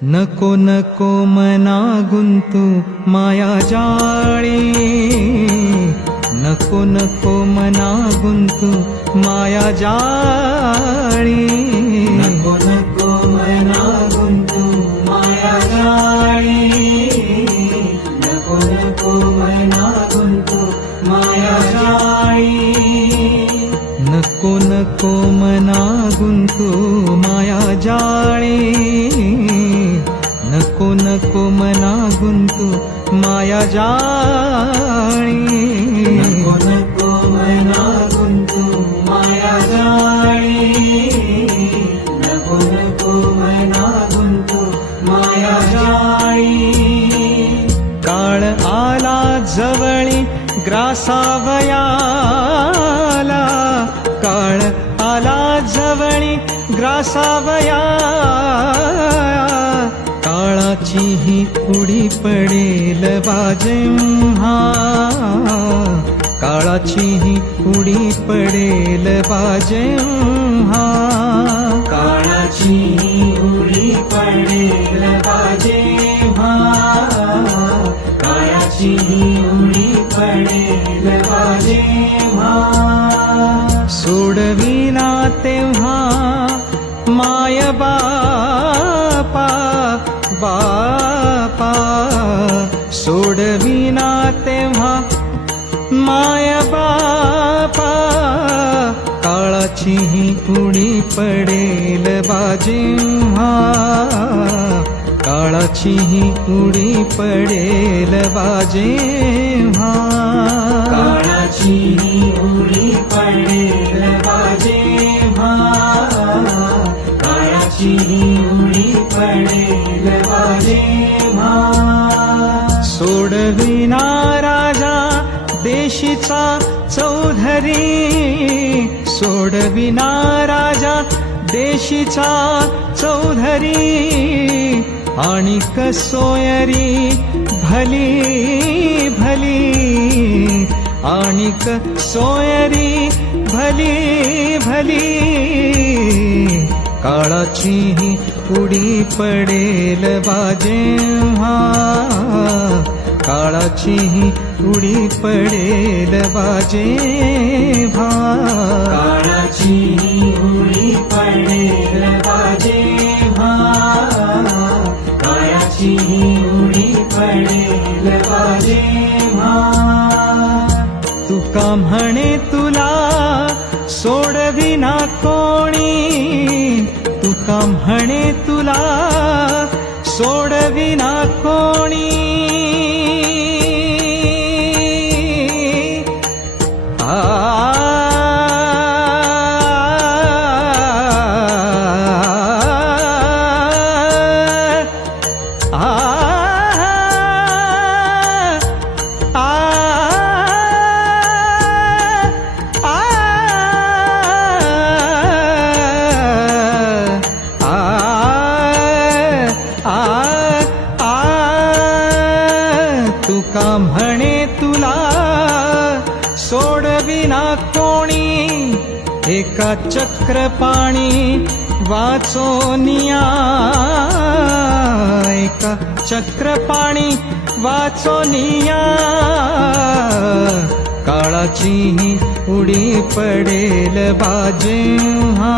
नको नको मना गुंतू माया जाळी, नको नको मना गुंतू माया जाळी, नको नको मना गुंतू माया जाळी, नको नको मना गुंतू माया जाळी, नको नको मना गुंतू माया जाळी, नको नको मना गुंतू माया जाळी, नको नको मना गुंतू माया जाळी, नको नको मना गुंतू माया जाळी. काळ आला जवळी ग्रासावयाला, काळ आला जवळी ग्रासावया, काळाची ही उडी पडेल बाजेम्हा, काळाची ही उडी पडेल बाजेम्हा, काळाची उडी पडेल बाजेम्हा, काळाची उडी पडेल बाजेम्हा. सोडविना तेव्हा माय बापा, बापा सोडविना तेव्हा माय बापा, काळाची ही उडी पडेल बाजेम्हा, काळाची ही उडी पडेल बाजेम्हा, काळाची उडी पडेल बाजेम्हा, काळाची उडी पडेल बाजेम्हा. सोडविना राजा देशीचा चौधरी, सोडविना राजा देशीचा चौधरी, आणिक सोयरी भली भली, आणिक सोयरी भली भली, काळाची ही उडी पडेल बाजेम्हा, काळाची ही उडी पडेल बाजेम्हा, काळाची उडी पडेल बाजेम्हा, काळाची उडी पडेल बाजेम्हा. तुका म्हणे तुला सोडविना कोणी, तुका म्हणे तुला सोडविना कोणी, आ तुका म्हणे तुला सोडविना कोणी, एका चक्रपाणी वाचोनिया, एका चक्रपाणी वाचोनिया, काळाची ही उडी पडेल बाजेम्हा,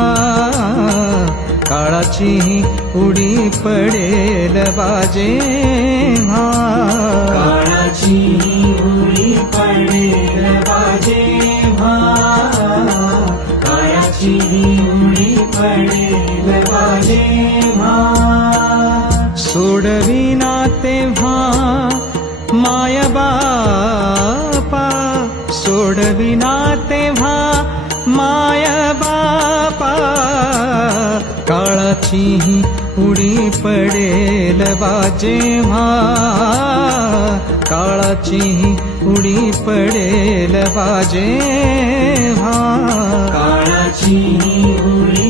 काळाची ही उडी पडेल बाजेम्हा, काळाची उडी पडेल बाजेम्हा, काळाची उडी पडेल बाजेम्हा. सोडविना तेव्हा माय बापा, सोडविना तेव्हा माय बापा, काळाची ही उडी पडेल बाजेम्हा, काळाची ही उडी पडेल बाजेम्हा, काळाची उडी